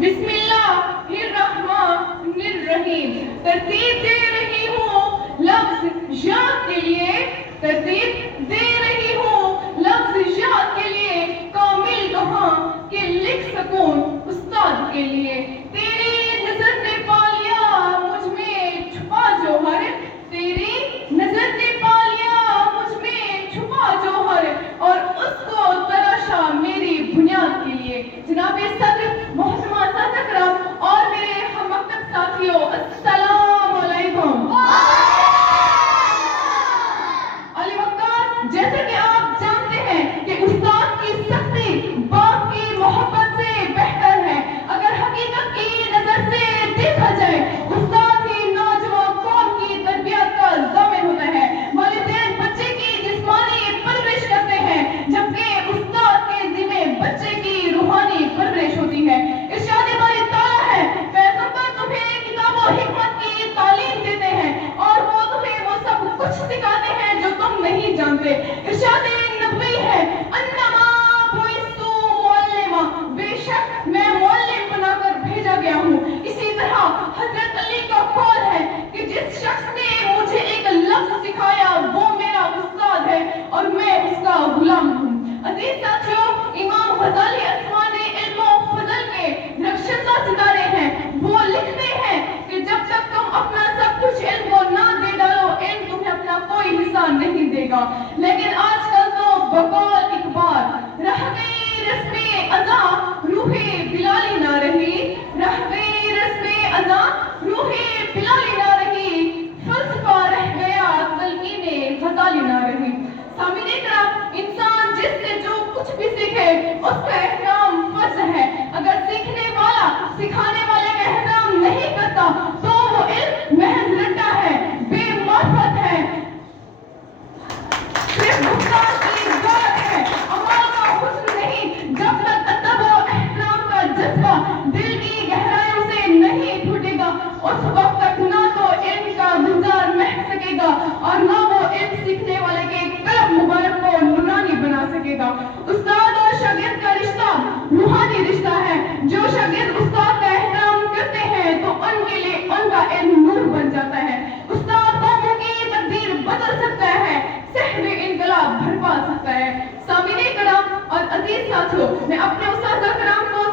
بسم اللہ الرحمن الرحیم. ترتیب دے رہی ہوں لفظ یاد کے لیے، ترتیب دے رہی ہوں لفظ یاد کے لیے، کامل کہاں کہ لکھ سکوں استاد کے لیے. تیری نظر نے پا لیا مجھ میں چھپا جوہر، تیری نظر نے پا لیا مجھ میں چھپا جوہر، اور اس کو تراشا میری بنیاد کے لیے. جناب صدر محترمہ اساتذہ کرام اور میرے ہم مکتب ساتھیوں، السلام علیکم. علی وقار، جیسے کہ آپ جانتے ہیں کہ استاد کی سختی باپ کی محبت سے بہتر ہے. اگر حقیقت کی نظر سے دیکھا جائے، استاد ہی نوجوان قوم کی تربیت کا ضامن ہوتا ہے. والدین بچے کی جسمانی پرورش کرتے ہیں، جبکہ استاد کے ذمہ بچے کی روحانی پرورش ہوتی ہے. ارشاد باری تعالیٰ ہے، پیغمبر تمہیں کتاب و حکمت کی تعلیم دیتے ہیں اور وہ تمہیں وہ سب کچھ سکھاتے ہیں جو تم نہیں جانتے. ارشاد نبوی ہے، انما بعثت معلما، بے شک میں معلم بنا کر بھیجا گیا ہوں. اسی طرح حضرت علی کا قول ہے کہ جس شخص نے مجھے ایک لفظ سکھایا وہ میرا استاد ہے اور میں اس کا غلام ہوں. عزیز ساتھیوں، امام غزالی اسمان علم و فضل کے رخشندہ ستارے ہیں. وہ لکھتے ہیں کہ جب تک تم اپنا سب کچھ علم کو نہ دے ڈالو، علم تمہیں اپنا کوئی حصہ نہیں دے گا. لیکن آج کل تو بقول اقبال رہ گئی رسم ازاں روح بلالی نہ رہی، رہ گئی رسم ازاں روح بلالی نہ رہی، فلسفہ رہ گیا تلقین غزالی نہ رہی. سامعین کرام، انسان جس سے جو کچھ بھی سیکھے اس کا احترام فرض ہے. اگر سیکھنے والا سکھانے والے کا احترام نہیں کرتا تو وہ علم محض رٹا ہے، بے معرفت ہے، صرف گفتار کی عبارت ہے، عمال کا حسن نہیں. جب تک ادب و احترام کا جذبہ دل کی گہرائیوں سے نہیں پھوٹے گا، اس وقت تک نہ تو علم کا گلزار مہک سکے گا اور نہ وہ علم سیکھنے والے کے قلب مبارک کو نورانی بنا سکے گا. استاد اور شاگرد کا رشتہ روحانی رشتہ ہے. جو شاگرد استاد کا احترام کرتے ہیں تو ان کے لیے ان کا علم نور بن جاتا ہے. استاد قوموں کی تقدیر بدل سکتا ہے، سحر انقلاب بھرپا سکتا ہے. سامعین کرام اور عزیز ساتھیوں، میں اپنے اساتذہ کرام کو